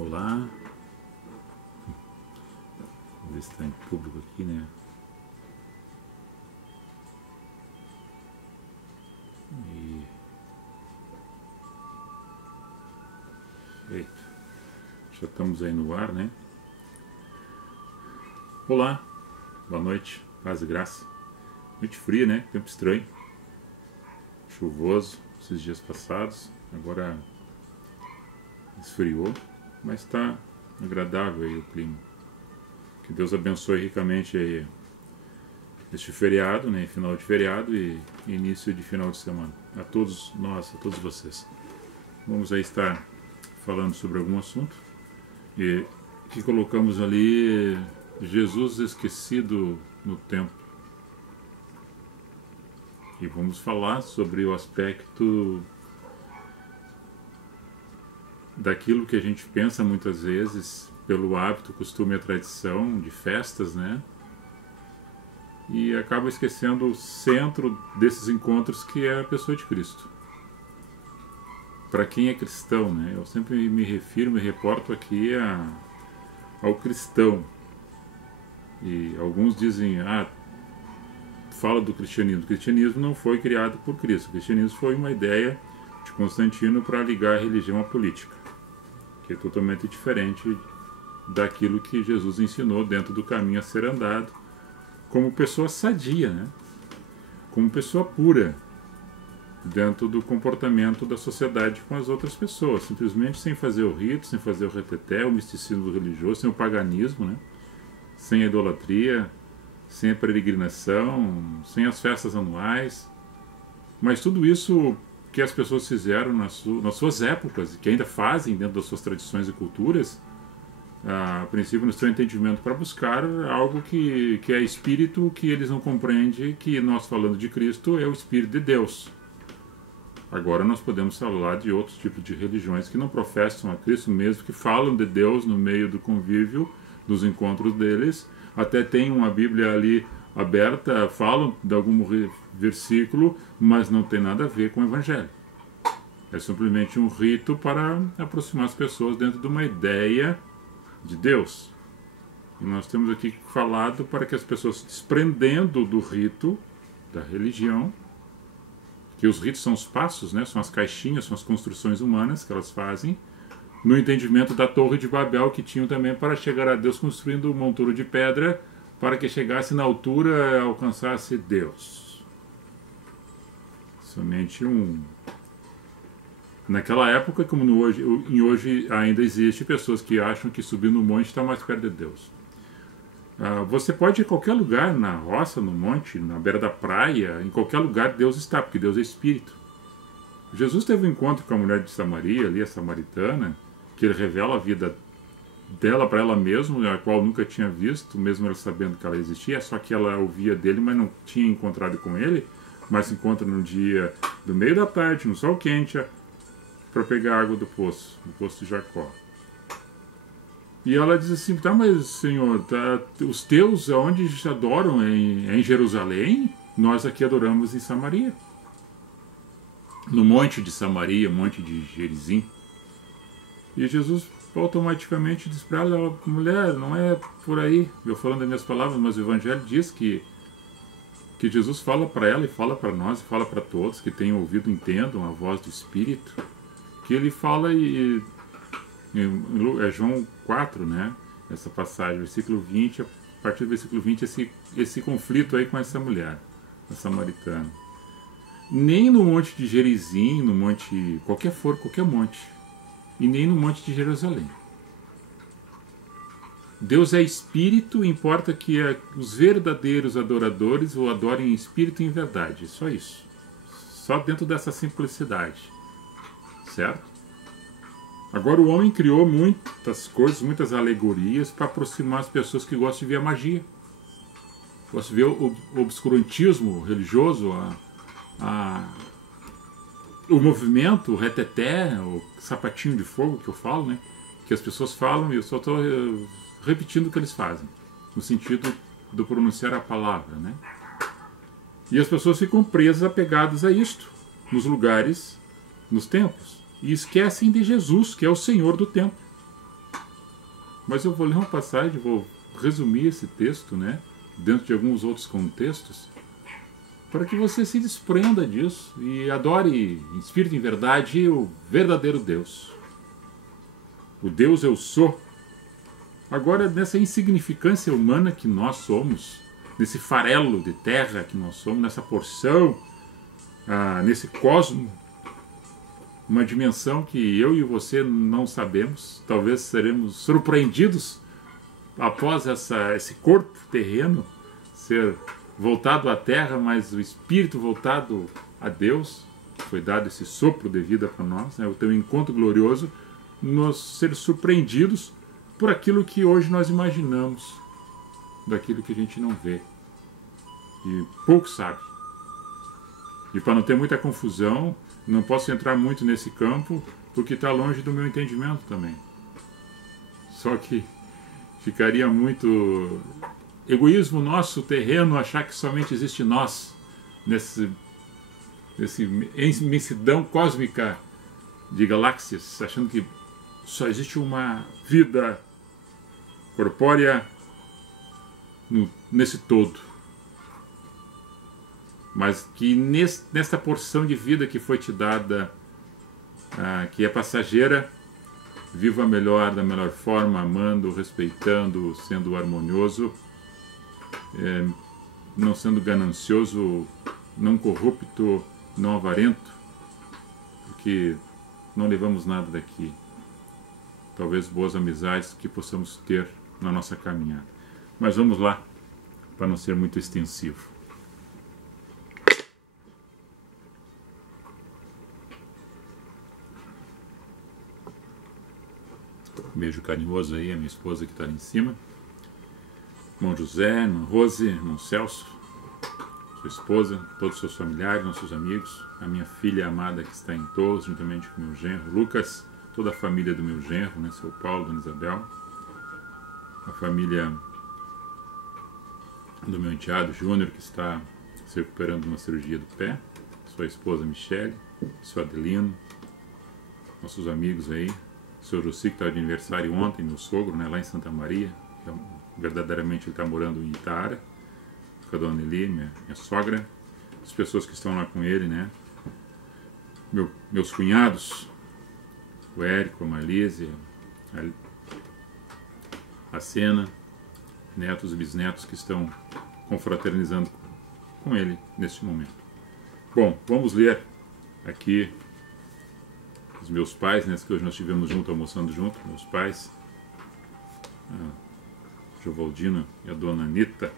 Olá. Vamos ver se está em público aqui, né? E... Feito. Já estamos aí no ar, né? Olá. Boa noite. Paz e graça. Noite fria, né? Tempo estranho. Chuvoso esses dias passados. Agora esfriou, mas está agradável aí o clima. Que Deus abençoe ricamente aí este feriado, né? Final de feriado e início de final de semana. A todos nós, a todos vocês. Vamos aí estar falando sobre algum assunto. E que colocamos ali Jesus esquecido no templo. E vamos falar sobre o aspecto daquilo que a gente pensa muitas vezes pelo hábito, costume e a tradição de festas, né? E acaba esquecendo o centro desses encontros, que é a pessoa de Cristo. Para quem é cristão, né? Eu sempre me reporto aqui ao cristão. E alguns dizem, fala do cristianismo. O cristianismo não foi criado por Cristo. O cristianismo foi uma ideia de Constantino para ligar a religião à política, que é totalmente diferente daquilo que Jesus ensinou dentro do caminho a ser andado, como pessoa sadia, né? Como pessoa pura, dentro do comportamento da sociedade com as outras pessoas, simplesmente sem fazer o rito, sem fazer o reteté, o misticismo religioso, sem o paganismo, né? Sem a idolatria, sem a peregrinação, sem as festas anuais. Mas tudo isso que as pessoas fizeram nas suas épocas, e que ainda fazem dentro das suas tradições e culturas, a princípio no seu entendimento, para buscar algo que é espírito, que eles não compreendem, que nós falando de Cristo é o Espírito de Deus. Agora nós podemos falar de outros tipos de religiões que não professam a Cristo mesmo, que falam de Deus no meio do convívio, dos encontros deles, até tem uma Bíblia ali aberta, falam de algum versículo, mas não tem nada a ver com o Evangelho. É simplesmente um rito para aproximar as pessoas dentro de uma ideia de Deus. E nós temos aqui falado para que as pessoas se desprendendo do rito, da religião, que os ritos são os passos, né? São as caixinhas, são as construções humanas que elas fazem, no entendimento da Torre de Babel, que tinham também para chegar a Deus, construindo um monturo de pedra para que chegasse na altura, alcançasse Deus. Somente naquela época, como hoje ainda existe pessoas que acham que subir no monte está mais perto de Deus. Você pode ir em qualquer lugar, na roça, no monte, na beira da praia, em qualquer lugar Deus está, porque Deus é Espírito. Jesus teve um encontro com a mulher de Samaria, ali a samaritana, que ele revela a vida dela para ela mesma, a qual nunca tinha visto, mesmo ela sabendo que ela existia, só que ela ouvia dele, mas não tinha encontrado com ele, mas se encontra num dia do meio da tarde, no sol quente, para pegar água do poço de Jacó. E ela diz assim, mas Senhor, os teus aonde adoram é em Jerusalém? Nós aqui adoramos em Samaria. No monte de Samaria, monte de Gerizim. E Jesus automaticamente diz para ela, mulher, não é por aí. Eu falando as minhas palavras, mas o Evangelho diz que Jesus fala para ela e fala para nós e fala para todos que tenham ouvido, entendam a voz do Espírito, que ele fala é João 4, né? Essa passagem, versículo 20, a partir do versículo 20, esse conflito aí com essa mulher, a samaritana. Nem no monte de Gerizim, no monte, qualquer monte, e nem no monte de Jerusalém. Deus é Espírito, importa que os verdadeiros adoradores o adorem em Espírito e em verdade, só isso. Só dentro dessa simplicidade, certo? Agora o homem criou muitas coisas, muitas alegorias para aproximar as pessoas que gostam de ver a magia. Gostam de ver o obscurantismo religioso, o movimento, o reteté, o sapatinho de fogo que eu falo, né? Que as pessoas falam e eu só estou repetindo o que eles fazem, no sentido de pronunciar a palavra, né? E as pessoas ficam presas, apegadas a isto, nos lugares, nos templos. E esquecem de Jesus, que é o Senhor do templo. Mas eu vou ler uma passagem, vou resumir esse texto, né, dentro de alguns outros contextos, para que você se desprenda disso e adore em espírito e em verdade o verdadeiro Deus. O Deus eu sou. Agora, nessa insignificância humana que nós somos, nesse farelo de terra que nós somos, nessa porção, nesse cosmo, uma dimensão que eu e você não sabemos, talvez seremos surpreendidos após esse corpo terreno ser voltado à terra, mas o espírito voltado a Deus, foi dado esse sopro de vida para nós, né, o teu encontro glorioso, nos ser surpreendidos por aquilo que hoje nós imaginamos, daquilo que a gente não vê e pouco sabe. E para não ter muita confusão, não posso entrar muito nesse campo, porque está longe do meu entendimento também. Só que ficaria muito egoísmo nosso terreno achar que somente existe nós nessa imensidão cósmica de galáxias, achando que só existe uma vida corpórea nesse todo. Mas que nesta porção de vida que foi te dada, que é passageira, viva melhor, da melhor forma, amando, respeitando, sendo harmonioso, não sendo ganancioso, não corrupto, não avarento, porque não levamos nada daqui. Talvez boas amizades que possamos ter na nossa caminhada. Mas vamos lá, para não ser muito extensivo. Um beijo carinhoso aí, a minha esposa que está ali em cima. Irmão José, irmã Rose, irmão Celso, sua esposa, todos os seus familiares, nossos amigos, a minha filha amada que está em Tours, juntamente com o meu genro Lucas, toda a família do meu genro, né, seu Paulo, dona Isabel, a família do meu enteado Júnior, que está se recuperando de uma cirurgia do pé, sua esposa Michele, seu Adelino, nossos amigos aí, o seu Jussi, que estava de aniversário ontem, meu sogro, né, lá em Santa Maria, verdadeiramente ele está morando em Itaara, com a dona Eli, minha sogra, as pessoas que estão lá com ele, né, meus cunhados, o Érico, a Marlise, a Sena, netos e bisnetos que estão confraternizando com ele neste momento. Bom, vamos ler aqui os meus pais, né, que hoje nós estivemos juntos, almoçando junto, meus pais, a Giovaldina e a dona Anita.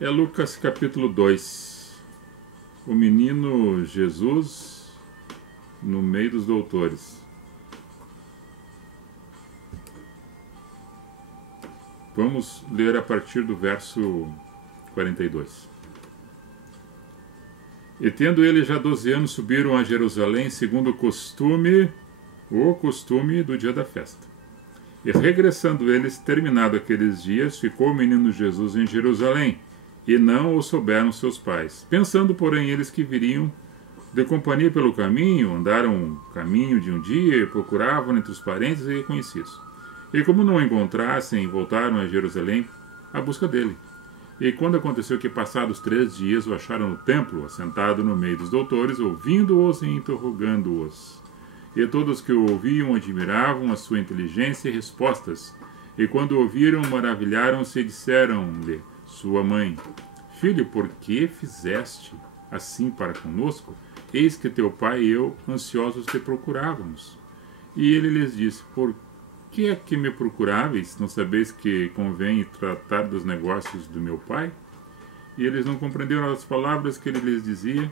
É Lucas capítulo 2, o menino Jesus no meio dos doutores. Vamos ler a partir do verso 42. E tendo ele já 12 anos, subiram a Jerusalém, segundo o costume do dia da festa. E regressando eles, terminado aqueles dias, ficou o menino Jesus em Jerusalém, e não o souberam seus pais. Pensando, porém, eles que viriam de companhia pelo caminho, andaram o caminho de um dia, e procuravam entre os parentes e conhecidos. E como não o encontrassem, voltaram a Jerusalém à busca dele. E quando aconteceu que, passados 3 dias, o acharam no templo, assentado no meio dos doutores, ouvindo-os e interrogando-os. E todos que o ouviam admiravam a sua inteligência e respostas. E quando o ouviram, maravilharam-se e disseram-lhe, sua mãe, filho, por que fizeste assim para conosco? Eis que teu pai e eu, ansiosos, te procurávamos. E ele lhes disse, por que é que me procuráveis? Não sabeis que convém tratar dos negócios do meu pai? E eles não compreenderam as palavras que ele lhes dizia,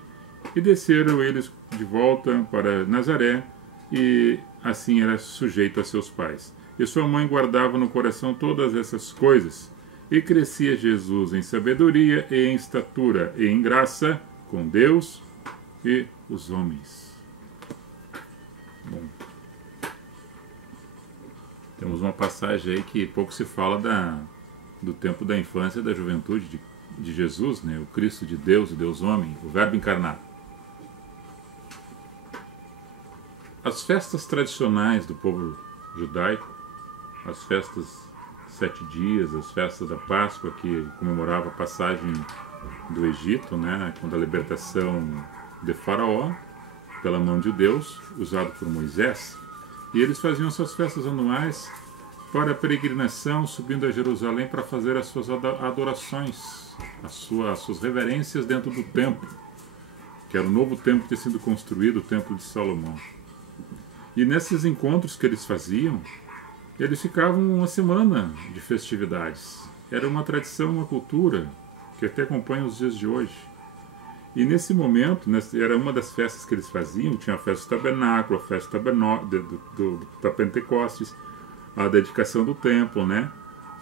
e desceram eles de volta para Nazaré, e assim era sujeito a seus pais. E sua mãe guardava no coração todas essas coisas, e crescia Jesus em sabedoria e em estatura e em graça com Deus e os homens. Bom, temos uma passagem aí que pouco se fala do tempo da infância e da juventude de Jesus, né? O Cristo de Deus, o Deus homem, o Verbo encarnado. As festas tradicionais do povo judaico as festas 7 dias, as festas da Páscoa, que comemorava a passagem do Egito, né, quando a libertação de Faraó pela mão de Deus, usado por Moisés. E eles faziam suas festas anuais para a peregrinação, subindo a Jerusalém para fazer as suas adorações, as suas reverências dentro do templo, que era o novo templo que tinha sido construído, o Templo de Salomão. E nesses encontros que eles faziam, eles ficavam uma semana de festividades. Era uma tradição, uma cultura que até acompanha os dias de hoje. E nesse momento, era uma das festas que eles faziam, tinha a festa do tabernáculo, a festa da Pentecostes, a dedicação do templo, né?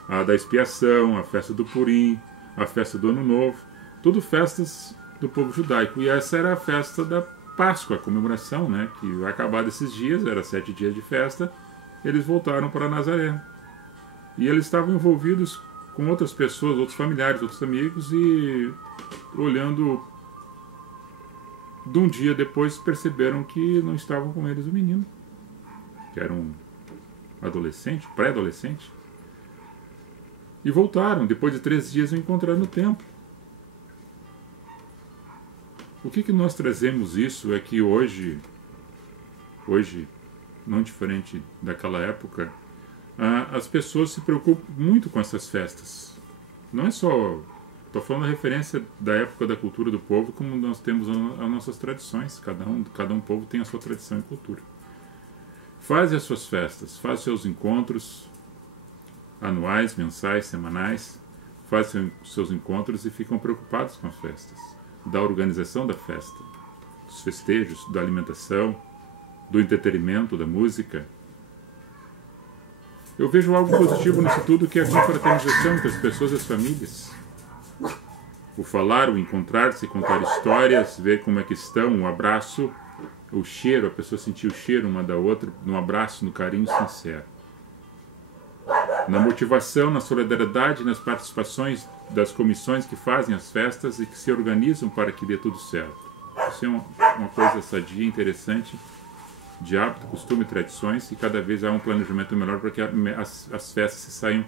A da expiação, a festa do Purim, a festa do Ano Novo, tudo festas do povo judaico. E essa era a festa da Páscoa, a comemoração, né? Que vai acabar desses dias, era 7 dias de festa, eles voltaram para Nazaré. E eles estavam envolvidos com outras pessoas, outros familiares, outros amigos, e olhando, de um dia depois perceberam que não estavam com eles o menino, que era um adolescente, pré-adolescente, e voltaram. Depois de 3 dias o encontraram no templo. O que nós trazemos isso é que hoje, não diferente daquela época, as pessoas se preocupam muito com essas festas. Não é só... Estou falando a referência da época da cultura do povo, como nós temos as nossas tradições. Cada um povo tem a sua tradição e cultura. Faz as suas festas, faz seus encontros anuais, mensais, semanais, faz seus encontros e ficam preocupados com as festas, da organização da festa, dos festejos, da alimentação, do entretenimento, da música. Eu vejo algo positivo nisso tudo, que é a confraternização entre as pessoas e as famílias. O falar, o encontrar-se, contar histórias, ver como é que estão, o abraço, o cheiro, a pessoa sentir o cheiro uma da outra, no abraço, no carinho sincero. Na motivação, na solidariedade, nas participações das comissões que fazem as festas e que se organizam para que dê tudo certo. Isso é uma coisa sadia, interessante, de hábito, costume e tradições, e cada vez há um planejamento melhor para que as festas se saiam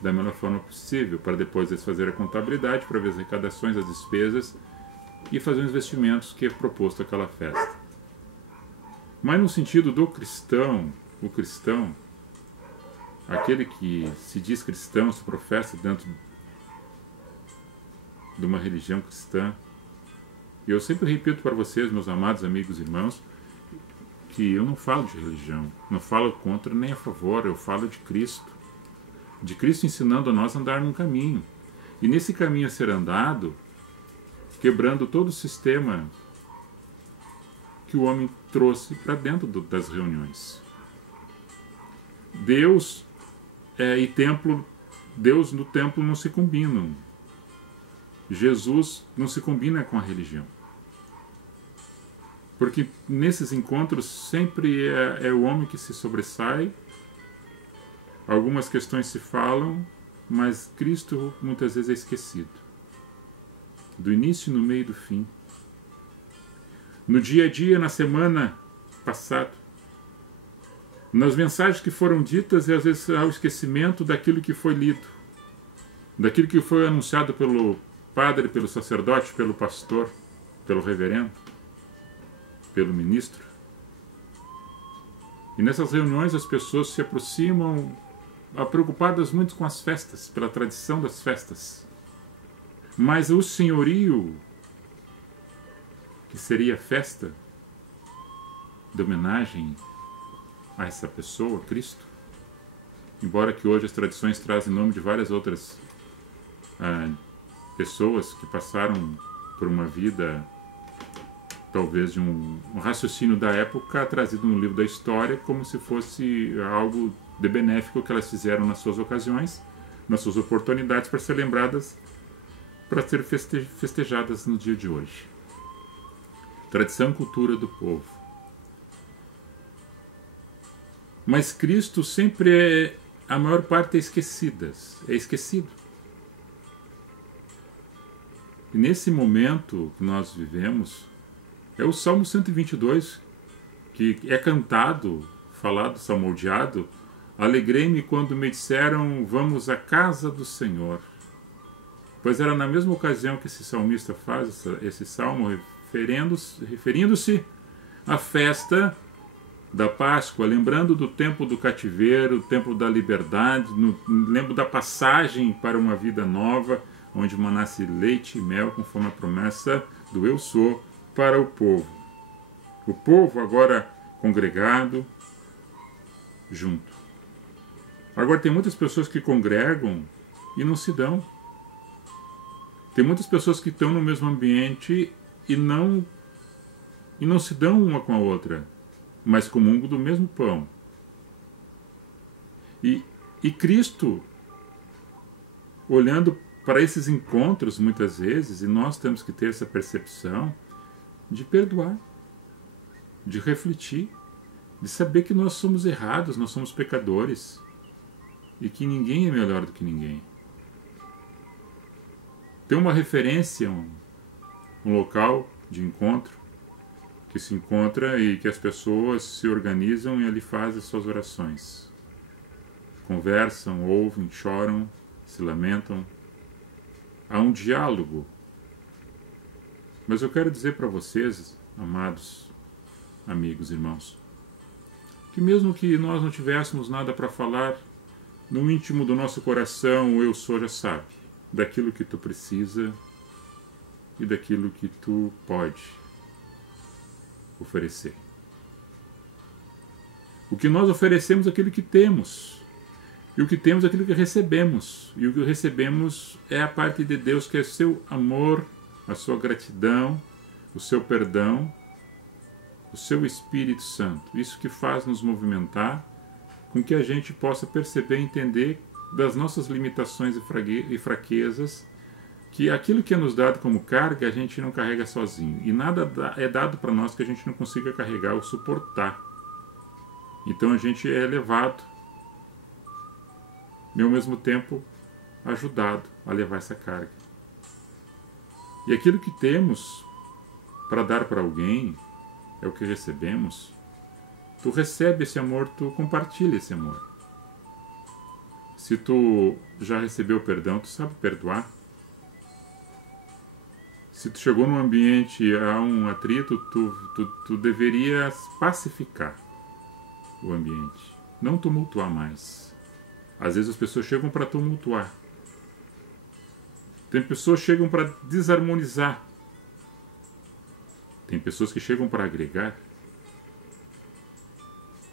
da melhor forma possível, para depois eles fazerem a contabilidade, para ver as arrecadações, as despesas e fazer os investimentos que é proposto àquela festa. Mas no sentido do cristão, o cristão, aquele que se diz cristão, se professa dentro de uma religião cristã, e eu sempre repito para vocês, meus amados amigos e irmãos, que eu não falo de religião, não falo contra nem a favor, eu falo de Cristo ensinando a nós a andar num caminho, e nesse caminho a ser andado, quebrando todo o sistema que o homem trouxe para dentro das reuniões. Deus e templo, Deus no templo não se combinam. Jesus não se combina com a religião. Porque nesses encontros sempre é o homem que se sobressai, algumas questões se falam, mas Cristo muitas vezes é esquecido. Do início, no meio e do fim. No dia a dia, na semana passada, nas mensagens que foram ditas, e às vezes há o esquecimento daquilo que foi lido, daquilo que foi anunciado pelo padre, pelo sacerdote, pelo pastor, pelo reverendo, pelo ministro. E nessas reuniões as pessoas se aproximam preocupadas muito com as festas, pela tradição das festas. Mas o senhorio, que seria a festa de homenagem a essa pessoa, Cristo, embora que hoje as tradições trazem nome de várias outras pessoas que passaram por uma vida, talvez de um raciocínio da época trazido no livro da história, como se fosse algo de benéfico que elas fizeram nas suas ocasiões, nas suas oportunidades, para ser lembradas, para ser festejadas no dia de hoje. Tradição e cultura do povo. Mas Cristo sempre a maior parte é esquecido. E nesse momento que nós vivemos, é o Salmo 122, que é cantado, falado, salmodiado, Alegrei-me quando me disseram, vamos à casa do Senhor. Pois era na mesma ocasião que esse salmista faz esse salmo, referindo-se à festa da Páscoa, lembrando do tempo do cativeiro, o tempo da liberdade, lembro da passagem para uma vida nova, onde manasse leite e mel, conforme a promessa do Eu Sou para o povo. O povo agora congregado, junto. Agora tem muitas pessoas que congregam e não se dão. Tem muitas pessoas que estão no mesmo ambiente e não se dão uma com a outra, mas comungam do mesmo pão. E Cristo, olhando para esses encontros muitas vezes, e nós temos que ter essa percepção de perdoar, de refletir, de saber que nós somos errados, nós somos pecadores e que ninguém é melhor do que ninguém. Tem uma referência, um local de encontro que se encontra e que as pessoas se organizam e ali fazem suas orações. Conversam, ouvem, choram, se lamentam. Há um diálogo. Mas eu quero dizer para vocês, amados amigos, irmãos, que mesmo que nós não tivéssemos nada para falar, no íntimo do nosso coração o Eu Sou já sabe daquilo que tu precisa e daquilo que tu pode oferecer. O que nós oferecemos é aquilo que temos. E o que temos é aquilo que recebemos. E o que recebemos é a parte de Deus, que é o seu amor, a sua gratidão, o seu perdão, o seu Espírito Santo. Isso que faz nos movimentar, com que a gente possa perceber e entender das nossas limitações e fraquezas, que aquilo que é nos dado como carga, a gente não carrega sozinho. E nada é dado para nós que a gente não consiga carregar ou suportar. Então a gente é elevado e ao mesmo tempo ajudado a levar essa carga. E aquilo que temos para dar para alguém é o que recebemos. Tu recebe esse amor, tu compartilha esse amor. Se tu já recebeu perdão, tu sabe perdoar. Se tu chegou num ambiente a um atrito, tu deverias pacificar o ambiente, não tumultuar mais. Às vezes as pessoas chegam para tumultuar. Tem pessoas que chegam para desarmonizar. Tem pessoas que chegam para agregar.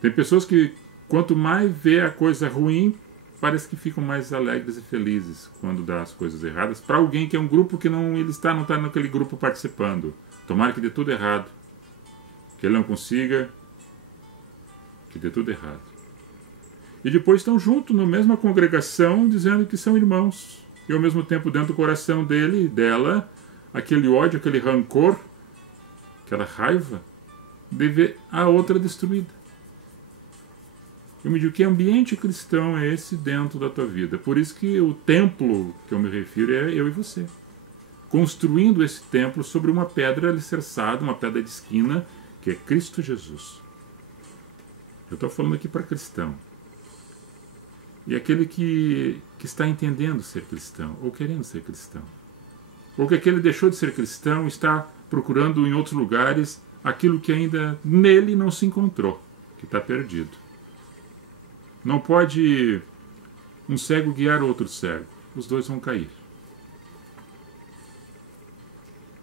Tem pessoas que, quanto mais vê a coisa ruim, parece que ficam mais alegres e felizes quando dá as coisas erradas. Para alguém que é um grupo que não está naquele grupo participando. Tomara que dê tudo errado. Que ele não consiga. Que dê tudo errado. E depois estão juntos na mesma congregação, dizendo que são irmãos. E ao mesmo tempo, dentro do coração dele e dela, aquele ódio, aquele rancor, aquela raiva, de ver a outra destruída. Eu me digo, que ambiente cristão é esse dentro da tua vida? Por isso que o templo que eu me refiro é eu e você. Construindo esse templo sobre uma pedra alicerçada, uma pedra de esquina, que é Cristo Jesus. Eu estou falando aqui para cristão. E aquele que está entendendo ser cristão, ou querendo ser cristão. Ou que aquele deixou de ser cristão e está procurando em outros lugares aquilo que ainda nele não se encontrou, que está perdido. Não pode um cego guiar outro cego. Os dois vão cair.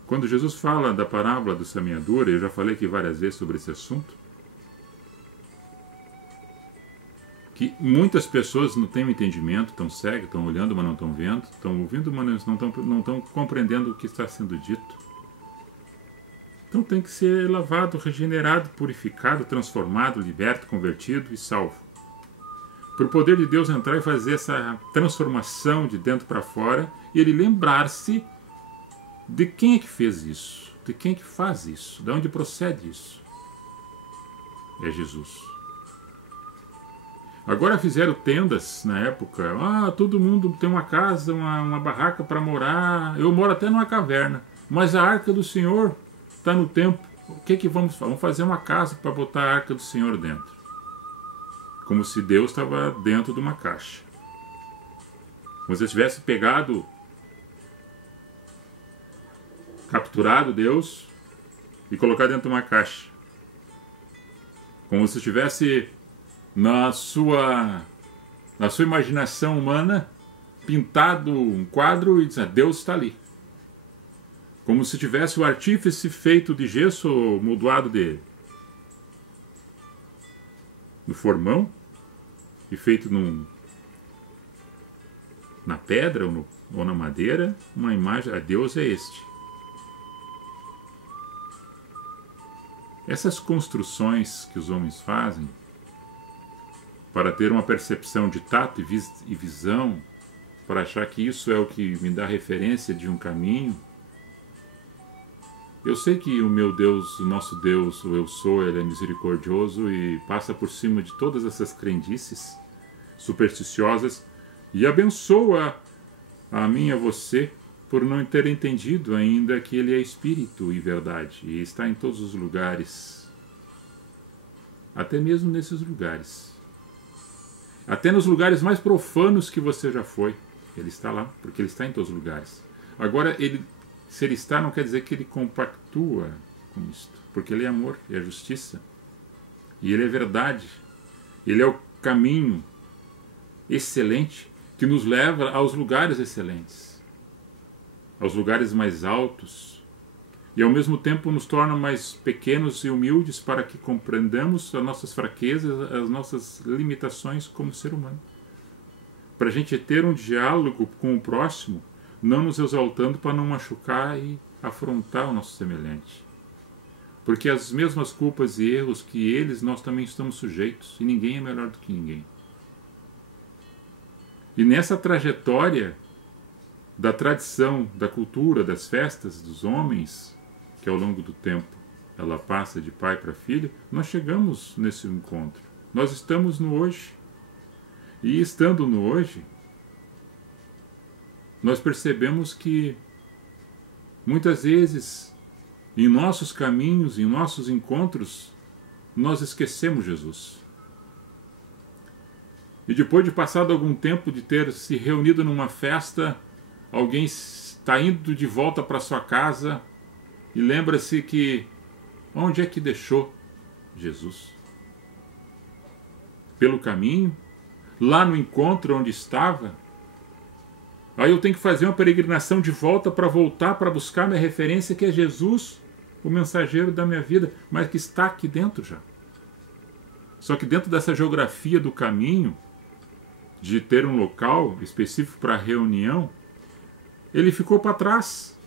Quando Jesus fala da parábola do semeador, eu já falei aqui várias vezes sobre esse assunto, que muitas pessoas não têm um entendimento, estão cegas, estão olhando, mas não estão vendo, estão ouvindo, mas não estão compreendendo o que está sendo dito. Então tem que ser lavado, regenerado, purificado, transformado, liberto, convertido e salvo. Para o poder de Deus entrar e fazer essa transformação de dentro para fora, e ele lembrar-se de quem é que fez isso, de quem é que faz isso, de onde procede isso. É Jesus. Agora fizeram tendas na época. Todo mundo tem uma casa, uma barraca para morar. Eu moro até numa caverna. Mas a arca do Senhor está no templo. O que vamos fazer? Vamos fazer uma casa para botar a arca do Senhor dentro. como se Deus estava dentro de uma caixa. Como se eu tivesse pegado, capturado Deus e colocado dentro de uma caixa. Como se estivesse na sua imaginação humana pintado um quadro e dizer, Deus está ali. Como se tivesse o artífice feito de gesso moldoado no formão e feito na pedra ou na madeira, uma imagem, Deus é este. Essas construções que os homens fazem para ter uma percepção de tato e visão, para achar que isso é o que me dá referência de um caminho. Eu sei que o meu Deus, o nosso Deus, o Eu Sou, Ele é misericordioso e passa por cima de todas essas crendices supersticiosas e abençoa a mim e a você por não ter entendido ainda que Ele é Espírito e verdade e está em todos os lugares, até mesmo nesses lugares. Até nos lugares mais profanos que você já foi, Ele está lá, porque Ele está em todos os lugares. Agora, se Ele está, não quer dizer que Ele compactua com isto, porque Ele é amor, é justiça, e Ele é verdade. Ele é o caminho excelente que nos leva aos lugares excelentes, aos lugares mais altos, e ao mesmo tempo nos torna mais pequenos e humildes para que compreendamos as nossas fraquezas, as nossas limitações como ser humano. Para a gente ter um diálogo com o próximo, não nos exaltando para não machucar e afrontar o nosso semelhante. Porque as mesmas culpas e erros que eles, nós também estamos sujeitos, e ninguém é melhor do que ninguém. E nessa trajetória da tradição, da cultura, das festas, dos homens, que ao longo do tempo ela passa de pai para filho, nós chegamos nesse encontro. Nós estamos no hoje. E estando no hoje, nós percebemos que muitas vezes em nossos caminhos, em nossos encontros, nós esquecemos Jesus. E depois de passado algum tempo de ter se reunido numa festa, alguém está indo de volta para sua casa e lembra-se que onde é que deixou Jesus? Pelo caminho? Lá no encontro onde estava? Aí eu tenho que fazer uma peregrinação de volta para voltar para buscar minha referência, que é Jesus, o mensageiro da minha vida, mas que está aqui dentro já. Só que dentro dessa geografia do caminho, de ter um local específico para reunião, ele ficou para trás.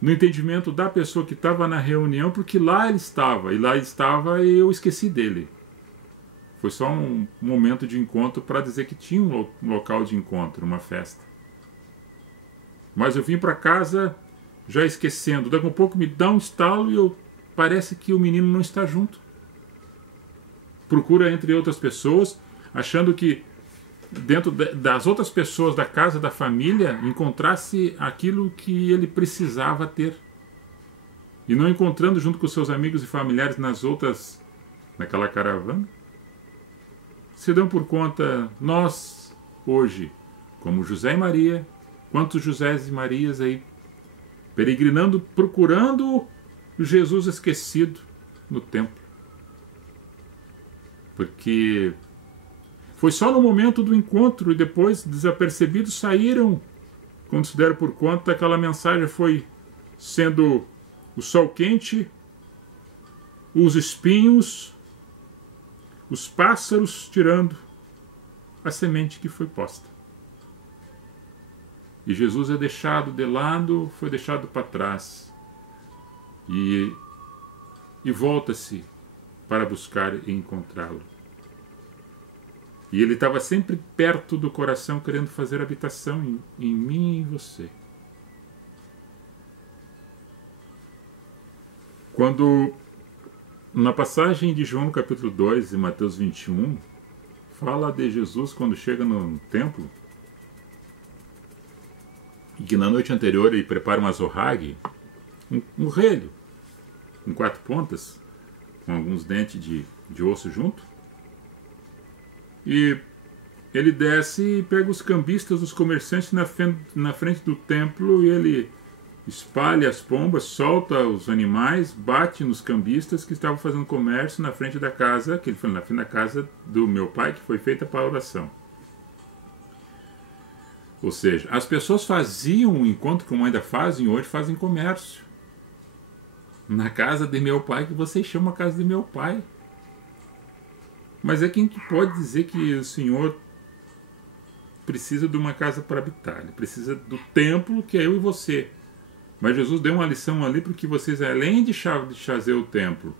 No entendimento da pessoa que estava na reunião, porque lá ele estava, e eu esqueci dele. Foi só um momento de encontro para dizer que tinha um local de encontro, uma festa. Mas eu vim para casa já esquecendo. Daqui a pouco me dá um estalo e parece que o menino não está junto. Procura entre outras pessoas, achando que dentro das outras pessoas da casa, da família, encontrasse aquilo que ele precisava ter. E não encontrando junto com seus amigos e familiares naquela caravana, se dão por conta, nós, hoje, como José e Maria, quantos Josés e Marias aí, peregrinando, procurando o Jesus esquecido no templo. Porque foi só no momento do encontro e depois, desapercebidos, saíram, quando se deram por conta, aquela mensagem foi sendo o sol quente, os espinhos, os pássaros tirando a semente que foi posta. E Jesus é deixado de lado, foi deixado para trás. E volta-se para buscar e encontrá-lo. E ele estava sempre perto do coração, querendo fazer habitação em mim e em você. Quando, na passagem de João, no capítulo 2 e Mateus 21, fala de Jesus quando chega no templo, e que na noite anterior ele prepara uma zorrague, um relho, com 4 pontas, com alguns dentes de osso junto, E ele desce e pega os cambistas, os comerciantes na frente do templo, e ele espalha as pombas, solta os animais, bate nos cambistas que estavam fazendo comércio na frente da casa, que ele foi na frente da casa do meu pai, que foi feita para a oração. Ou seja, as pessoas faziam, enquanto como ainda fazem hoje, fazem comércio. Na casa de meu pai, que vocês chamam a casa de meu pai. Mas é quem que pode dizer que o Senhor precisa de uma casa para habitar? Ele precisa do templo, que é eu e você. Mas Jesus deu uma lição ali porque vocês, além de fazer o templo,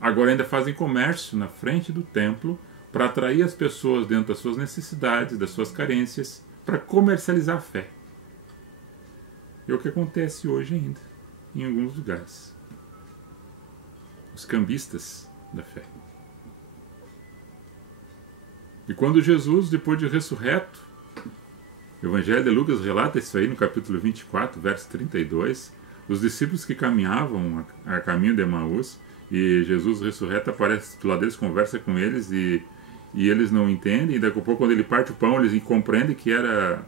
agora ainda fazem comércio na frente do templo para atrair as pessoas dentro das suas necessidades, das suas carências, para comercializar a fé. É o que acontece hoje ainda, em alguns lugares. Os cambistas da fé. E quando Jesus, depois de ressurreto, o Evangelho de Lucas relata isso aí no capítulo 24, verso 32, os discípulos que caminhavam a caminho de Emaús, e Jesus ressurreto aparece do lado deles, conversa com eles, e eles não entendem, e daqui a pouco, quando ele parte o pão, eles compreendem que era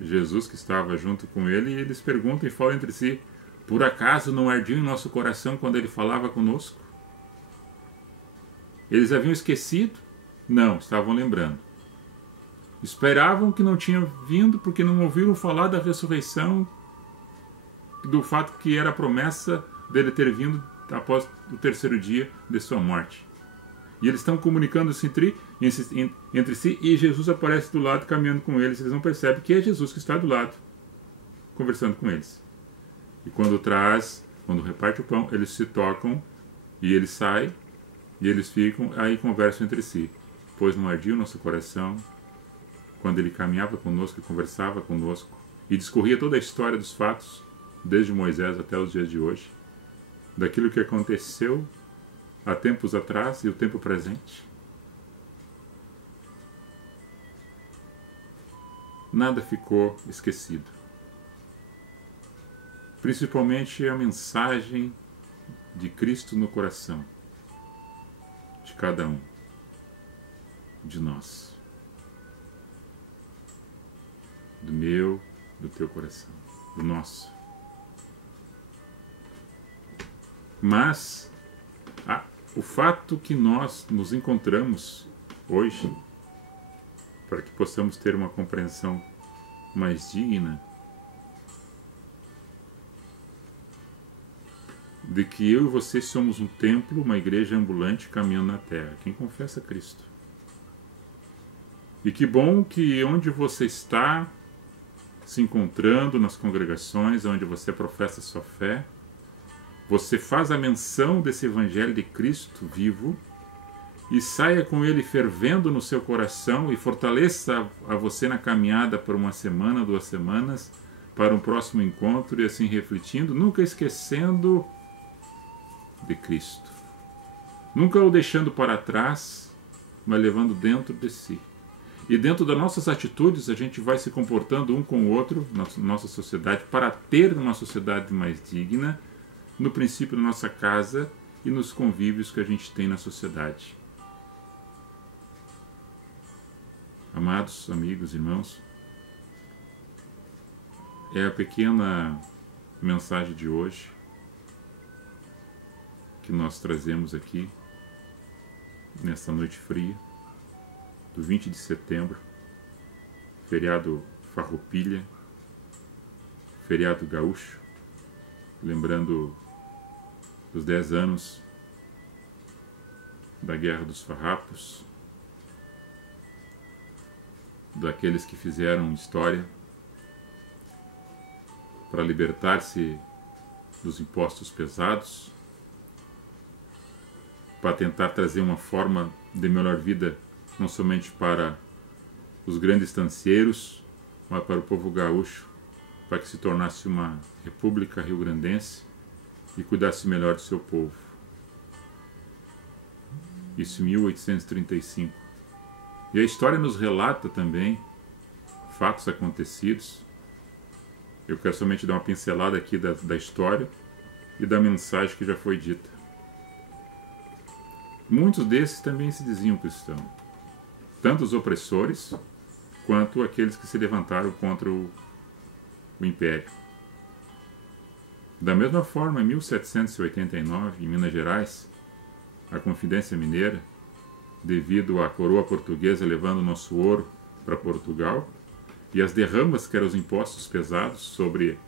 Jesus que estava junto com ele, e eles perguntam e falam entre si: por acaso não ardia em nosso coração quando ele falava conosco? Eles haviam esquecido? Não, estavam lembrando. Esperavam que não tinha vindo porque não ouviram falar da ressurreição, do fato que era a promessa dele ter vindo após o terceiro dia de sua morte. E eles estão comunicando-se entre si, e Jesus aparece do lado caminhando com eles. Eles não percebem que é Jesus que está do lado, conversando com eles. E quando reparte o pão, eles se tocam, e ele sai, e eles ficam, aí conversam entre si. Pois não ardia o nosso coração quando ele caminhava conosco e conversava conosco, e discorria toda a história dos fatos, desde Moisés até os dias de hoje, daquilo que aconteceu há tempos atrás e o tempo presente. Nada ficou esquecido. Principalmente a mensagem de Cristo no coração de cada um de nós. Do meu, do teu coração, do nosso. Mas o fato que nós nos encontramos hoje, para que possamos ter uma compreensão mais digna de que eu e você somos um templo, uma igreja ambulante caminhando na terra, quem confessa Cristo. E que bom que onde você está se encontrando, nas congregações onde você professa sua fé, você faz a menção desse Evangelho de Cristo vivo e saia com ele fervendo no seu coração e fortaleça a você na caminhada por uma semana, 2 semanas, para um próximo encontro, e assim refletindo, nunca esquecendo de Cristo. Nunca o deixando para trás, mas levando dentro de si. E dentro das nossas atitudes, a gente vai se comportando um com o outro, na nossa sociedade, para ter uma sociedade mais digna, no princípio da nossa casa e nos convívios que a gente tem na sociedade. Amados amigos, irmãos, é a pequena mensagem de hoje que nós trazemos aqui, nesta noite fria, do 20 de setembro, feriado Farroupilha, feriado gaúcho, lembrando dos 10 anos da Guerra dos Farrapos, daqueles que fizeram história para libertar-se dos impostos pesados, para tentar trazer uma forma de melhor vida não somente para os grandes estancieiros, mas para o povo gaúcho, para que se tornasse uma república rio-grandense e cuidasse melhor do seu povo. Isso em 1835. E a história nos relata também fatos acontecidos. Eu quero somente dar uma pincelada aqui da história e da mensagem que já foi dita. Muitos desses também se diziam cristãos. tanto os opressores quanto aqueles que se levantaram contra o Império. Da mesma forma, em 1789, em Minas Gerais, a Confidência Mineira, devido à coroa portuguesa levando nosso ouro para Portugal, e as derramas, que eram os impostos pesados sobre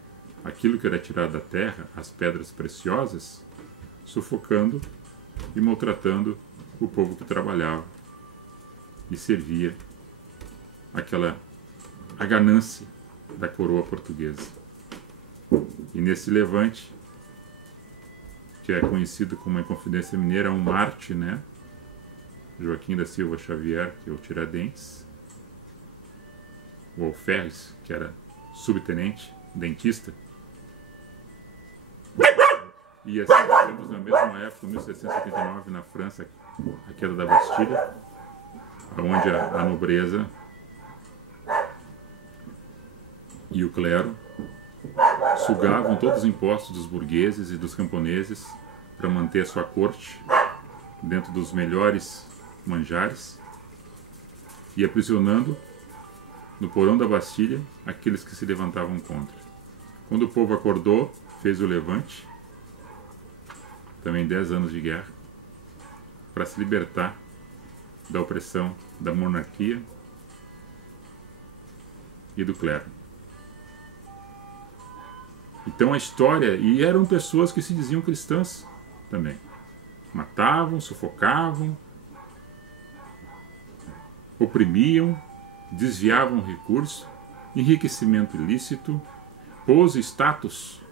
aquilo que era tirado da terra, as pedras preciosas, sufocando e maltratando o povo que trabalhava e servia a ganância da coroa portuguesa. E nesse levante, que é conhecido como a Confidência Mineira, um Marte, né? Joaquim da Silva Xavier, que é o Tiradentes, o Alferes, que era subtenente, dentista, e assim temos na mesma época, 1789, na França, a queda da Bastilha, onde a nobreza e o clero sugavam todos os impostos dos burgueses e dos camponeses para manter a sua corte dentro dos melhores manjares e aprisionando no porão da Bastilha aqueles que se levantavam contra. Quando o povo acordou, fez o levante, também 10 anos de guerra, para se libertar da opressão da monarquia e do clero. Então a história, e eram pessoas que se diziam cristãs também. Matavam, sufocavam, oprimiam, desviavam recursos, enriquecimento ilícito, pose, status.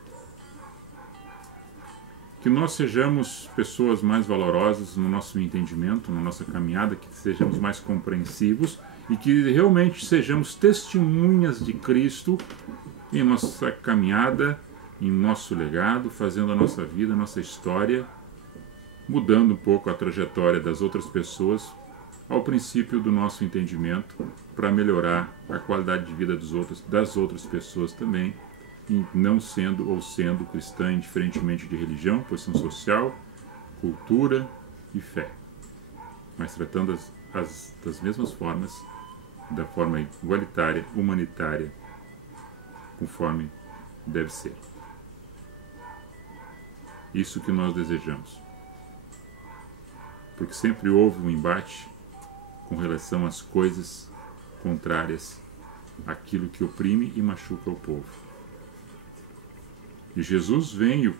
Que nós sejamos pessoas mais valorosas no nosso entendimento, na nossa caminhada, que sejamos mais compreensivos e que realmente sejamos testemunhas de Cristo em nossa caminhada, em nosso legado, fazendo a nossa vida, a nossa história, mudando um pouco a trajetória das outras pessoas ao princípio do nosso entendimento, para melhorar a qualidade de vida das outras pessoas também, e não sendo ou sendo cristã, indiferentemente de religião, posição social, cultura e fé, mas tratando das mesmas formas, da forma igualitária, humanitária, conforme deve ser. Isso que nós desejamos. Porque sempre houve um embate com relação às coisas contrárias àquilo que oprime e machuca o povo. E Jesus veio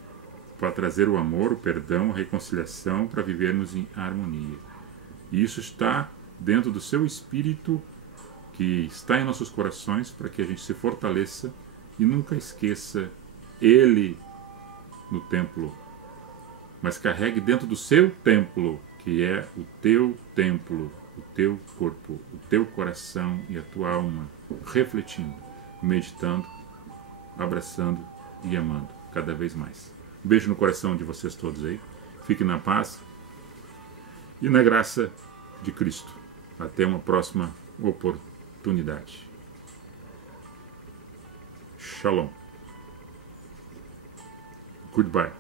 para trazer o amor, o perdão, a reconciliação, para vivermos em harmonia. E isso está dentro do seu Espírito, que está em nossos corações, para que a gente se fortaleça e nunca esqueça Ele no templo, mas carregue dentro do seu templo, que é o teu templo, o teu corpo, o teu coração e a tua alma, refletindo, meditando, abraçando e amando cada vez mais. Um beijo no coração de vocês todos aí. Fiquem na paz e na graça de Cristo. Até uma próxima oportunidade. Shalom. Goodbye.